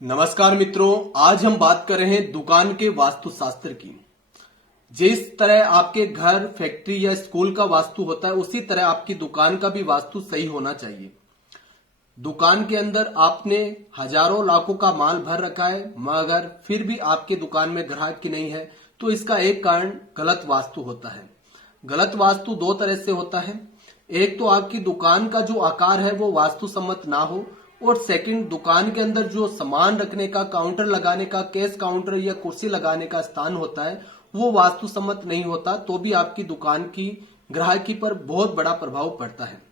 नमस्कार मित्रों, आज हम बात कर रहे हैं दुकान के वास्तुशास्त्र की। जिस तरह आपके घर, फैक्ट्री या स्कूल का वास्तु होता है, उसी तरह आपकी दुकान का भी वास्तु सही होना चाहिए। दुकान के अंदर आपने हजारों लाखों का माल भर रखा है, मगर फिर भी आपके दुकान में ग्राहक की नहीं है, तो इसका एक कारण गलत वास्तु होता है। गलत वास्तु दो तरह से होता है। एक तो आपकी दुकान का जो आकार है वो वास्तु सम्मत ना हो, और सेकंड, दुकान के अंदर जो सामान रखने का, काउंटर लगाने का, कैश काउंटर या कुर्सी लगाने का स्थान होता है वो वास्तु सम्मत नहीं होता, तो भी आपकी दुकान की ग्राहकी पर बहुत बड़ा प्रभाव पड़ता है।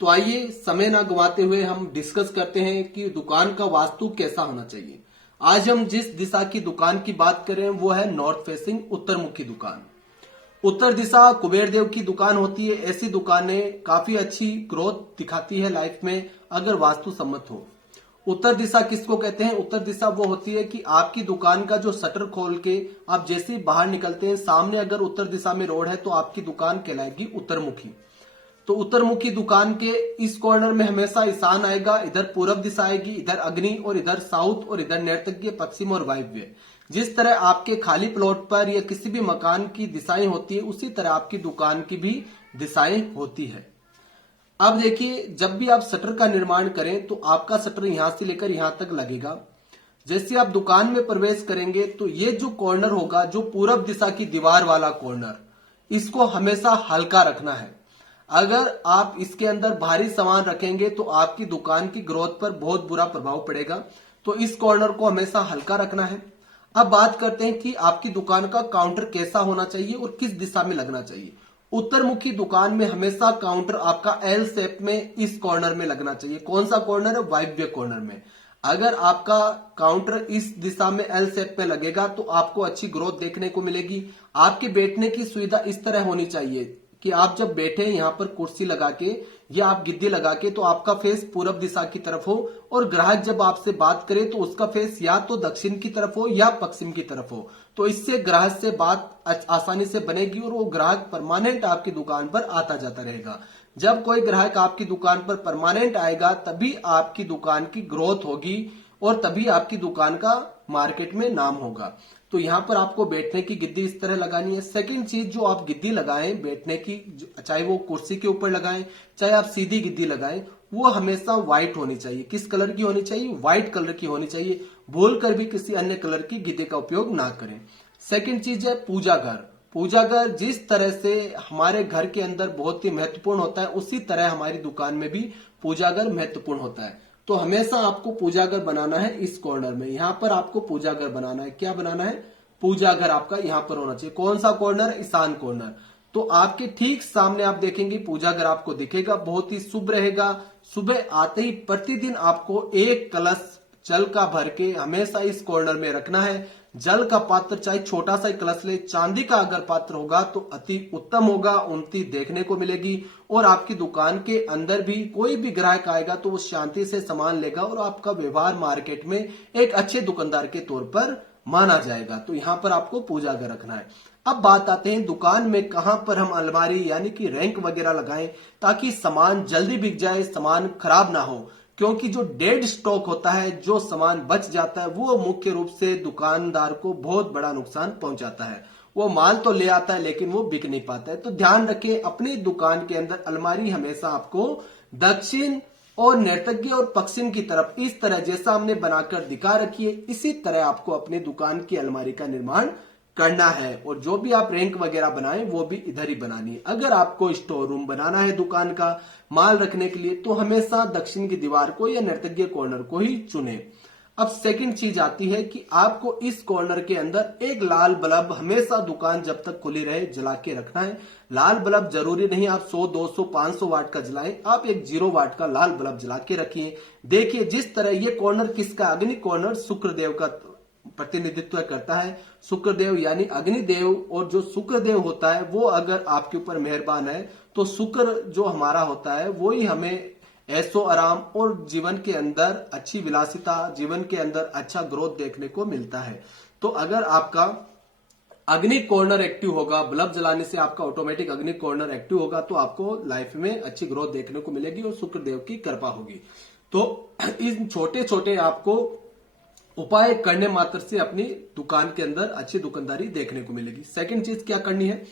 तो आइए समय ना गंवाते हुए हम डिस्कस करते हैं कि दुकान का वास्तु कैसा होना चाहिए। आज हम जिस दिशा की दुकान की बात कर रहे हैं वो है नॉर्थ फेसिंग, उत्तर मुखी दुकान। उत्तर दिशा कुबेर देव की दुकान होती है। ऐसी दुकानें काफी अच्छी ग्रोथ दिखाती है लाइफ में, अगर वास्तु सम्मत हो। उत्तर दिशा किसको कहते हैं? उत्तर दिशा वो होती है कि आपकी दुकान का जो शटर खोल के आप जैसे ही बाहर निकलते हैं, सामने अगर उत्तर दिशा में रोड है तो आपकी दुकान कहलाएगी उत्तरमुखी। तो उत्तरमुखी दुकान के इस कॉर्नर में हमेशा ईशान आएगा, इधर पूरब दिशा आएगी, इधर अग्नि, और इधर साउथ, और इधर नैऋत्य, पश्चिम और वायव्य। जिस तरह आपके खाली प्लॉट पर या किसी भी मकान की दिशाएं होती है, उसी तरह आपकी दुकान की भी दिशाएं होती है। अब देखिए, जब भी आप शटर का निर्माण करें तो आपका शटर यहां से लेकर यहां तक लगेगा। जैसे आप दुकान में प्रवेश करेंगे तो ये जो कॉर्नर होगा, जो पूरब दिशा की दीवार वाला कॉर्नर, इसको हमेशा हल्का रखना है। अगर आप इसके अंदर भारी सामान रखेंगे तो आपकी दुकान की ग्रोथ पर बहुत बुरा प्रभाव पड़ेगा। तो इस कॉर्नर को हमेशा हल्का रखना है। अब बात करते हैं कि आपकी दुकान का काउंटर कैसा होना चाहिए और किस दिशा में लगना चाहिए। उत्तरमुखी दुकान में हमेशा काउंटर आपका एल शेप में इस कॉर्नर में लगना चाहिए। कौन सा कॉर्नर है? वायव्य कॉर्नर में। अगर आपका काउंटर इस दिशा में एल शेप में लगेगा तो आपको अच्छी ग्रोथ देखने को मिलेगी। आपके बैठने की सुविधा इस तरह होनी चाहिए कि आप जब बैठे यहाँ पर कुर्सी लगा के या आप गिद्दी लगा के, तो आपका फेस पूरब दिशा की तरफ हो, और ग्राहक जब आपसे बात करे तो उसका फेस या तो दक्षिण की तरफ हो या पश्चिम की तरफ हो। तो इससे ग्राहक से बात आसानी से बनेगी और वो ग्राहक परमानेंट आपकी दुकान पर आता जाता रहेगा। जब कोई ग्राहक आपकी दुकान पर परमानेंट आएगा तभी आपकी दुकान की ग्रोथ होगी और तभी आपकी दुकान का मार्केट में नाम होगा। तो यहाँ पर आपको बैठने की गिद्दी इस तरह लगानी है। सेकंड चीज, जो आप गिद्दी लगाएं बैठने की, चाहे वो कुर्सी के ऊपर लगाएं चाहे आप सीधी गिद्दी लगाएं, वो हमेशा व्हाइट होनी चाहिए। किस कलर की होनी चाहिए? व्हाइट कलर की होनी चाहिए। भूल कर भी किसी अन्य कलर की गिद्दी का उपयोग ना करें। सेकंड चीज है पूजा घर। पूजा घर जिस तरह से हमारे घर के अंदर बहुत ही महत्वपूर्ण होता है, उसी तरह हमारी दुकान में भी पूजा घर महत्वपूर्ण होता है। तो हमेशा आपको पूजा घर बनाना है इस कॉर्नर में। यहाँ पर आपको पूजा घर बनाना है। क्या बनाना है? पूजा घर आपका यहाँ पर होना चाहिए। कौन सा कॉर्नर? ईशान कॉर्नर। तो आपके ठीक सामने आप देखेंगे पूजा घर आपको दिखेगा, बहुत ही शुभ रहेगा। सुबह आते ही प्रतिदिन आपको एक कलश जल का भर के हमेशा इस कॉर्नर में रखना है। जल का पात्र चाहे छोटा सा ही कलश ले, चांदी का अगर पात्र होगा तो अति उत्तम होगा, उन्नति देखने को मिलेगी। और आपकी दुकान के अंदर भी कोई भी ग्राहक आएगा तो वो शांति से सामान लेगा और आपका व्यवहार मार्केट में एक अच्छे दुकानदार के तौर पर माना जाएगा। तो यहाँ पर आपको पूजा घर रखना है। अब बात आते हैं दुकान में कहां पर हम अलमारी यानी कि रैंक वगैरह लगाएं ताकि सामान जल्दी बिक जाए, सामान खराब ना हो। क्योंकि जो डेड स्टॉक होता है, जो सामान बच जाता है, वो मुख्य रूप से दुकानदार को बहुत बड़ा नुकसान पहुंचाता है। वो माल तो ले आता है लेकिन वो बिक नहीं पाता है। तो ध्यान रखें, अपनी दुकान के अंदर अलमारी हमेशा आपको दक्षिण और नैऋत्य और पश्चिम की तरफ, इस तरह जैसा हमने बनाकर दिखा रखी है, इसी तरह आपको अपनी दुकान की अलमारी का निर्माण करना है। और जो भी आप रैंक वगैरह बनाएं वो भी इधर ही बनानी है। अगर आपको स्टोर रूम बनाना है दुकान का माल रखने के लिए, तो हमेशा दक्षिण की दीवार को या नैऋत्य कॉर्नर को ही चुने। अब सेकंड चीज आती है कि आपको इस कॉर्नर के अंदर एक लाल बल्ब हमेशा दुकान जब तक खुली रहे जला के रखना है। लाल बल्ब जरूरी नहीं आप 100, 200, 500 वाट का जलाएं, आप एक 0 वाट का लाल बल्ब जला के रखिए। देखिए जिस तरह ये कॉर्नर किसका? अग्नि कॉर्नर शुक्रदेव का प्रतिनिधित्व करता है। शुक्रदेव यानी अग्निदेव, और जो शुक्रदेव होता है वो अगर आपके ऊपर मेहरबान है तो शुक्र जो हमारा होता है वो ही हमें ऐशो आराम और जीवन के अंदर अच्छी विलासिता, जीवन के अंदर अच्छा ग्रोथ देखने को मिलता है। तो अगर आपका अग्नि कॉर्नर एक्टिव होगा, बल्ब जलाने से आपका ऑटोमेटिक अग्नि कॉर्नर एक्टिव होगा, तो आपको लाइफ में अच्छी ग्रोथ देखने को मिलेगी और शुक्रदेव की कृपा होगी। तो इन छोटे छोटे आपको उपाय करने मात्र से अपनी दुकान के अंदर अच्छी दुकानदारी देखने को मिलेगी। सेकंड चीज क्या करनी है,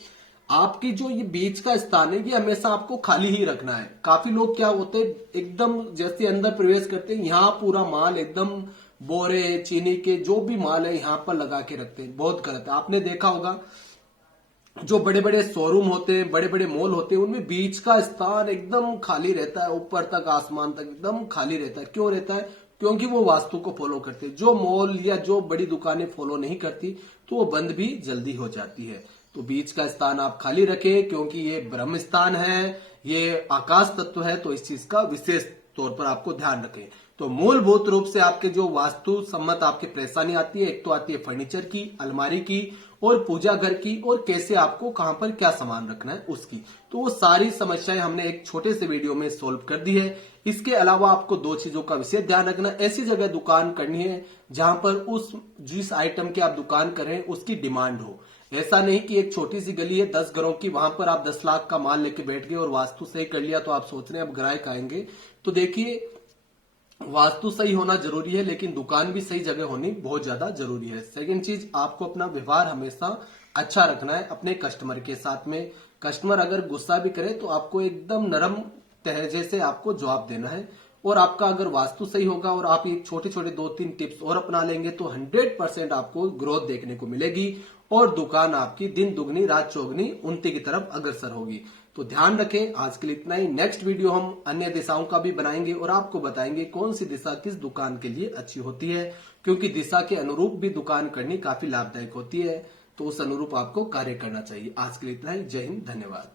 आपकी जो ये बीच का स्थान है ये हमेशा आपको खाली ही रखना है। काफी लोग क्या होते हैं, एकदम जैसे अंदर प्रवेश करते हैं यहाँ पूरा माल एकदम बोरे चीनी के जो भी माल है यहाँ पर लगा के रखते हैं, बहुत गलत है। आपने देखा होगा जो बड़े बड़े शोरूम होते हैं, बड़े बड़े मॉल होते हैं, उनमें बीच का स्थान एकदम खाली रहता है, ऊपर तक आसमान तक एकदम खाली रहता है। क्यों रहता है? क्योंकि वो वास्तु को फॉलो करते हैं। जो मॉल या जो बड़ी दुकानें फॉलो नहीं करती तो वो बंद भी जल्दी हो जाती है। तो बीच का स्थान आप खाली रखें, क्योंकि ये ब्रह्म स्थान है, ये आकाश तत्व है, तो इस चीज का विशेष तौर पर आपको ध्यान रखें। तो मूलभूत रूप से आपके जो वास्तु सम्मत आपके परेशानी आती है, एक तो आती है फर्नीचर की, अलमारी की और पूजा घर की, और कैसे आपको कहां पर क्या सामान रखना है उसकी। तो वो सारी समस्याएं हमने एक छोटे से वीडियो में सोल्व कर दी है। इसके अलावा आपको दो चीजों का विशेष ध्यान रखना, ऐसी जगह दुकान करनी है जहां पर उस जिस आइटम की आप दुकान करें उसकी डिमांड हो। ऐसा नहीं कि एक छोटी सी गली है 10 घरों की, वहां पर आप 10 लाख का माल लेके बैठ गए और वास्तु सही कर लिया तो आप सोच रहे हैं अब ग्राहक आएंगे। तो देखिए, वास्तु सही होना जरूरी है, लेकिन दुकान भी सही जगह होनी बहुत ज्यादा जरूरी है। सेकंड चीज, आपको अपना व्यवहार हमेशा अच्छा रखना है अपने कस्टमर के साथ में। कस्टमर अगर गुस्सा भी करे तो आपको एकदम नरम तहजे से आपको जवाब देना है। और आपका अगर वास्तु सही होगा और आप ये छोटे छोटे 2-3 टिप्स और अपना लेंगे तो 100% आपको ग्रोथ देखने को मिलेगी और दुकान आपकी दिन दुगनी रात चौगनी उन्नति की तरफ अग्रसर होगी। तो ध्यान रखें, आज के लिए इतना ही। नेक्स्ट वीडियो हम अन्य दिशाओं का भी बनाएंगे और आपको बताएंगे कौन सी दिशा किस दुकान के लिए अच्छी होती है, क्योंकि दिशा के अनुरूप भी दुकान करनी काफी लाभदायक होती है। तो उस अनुरूप आपको कार्य करना चाहिए। आज के लिए इतना ही। जय हिंद, धन्यवाद।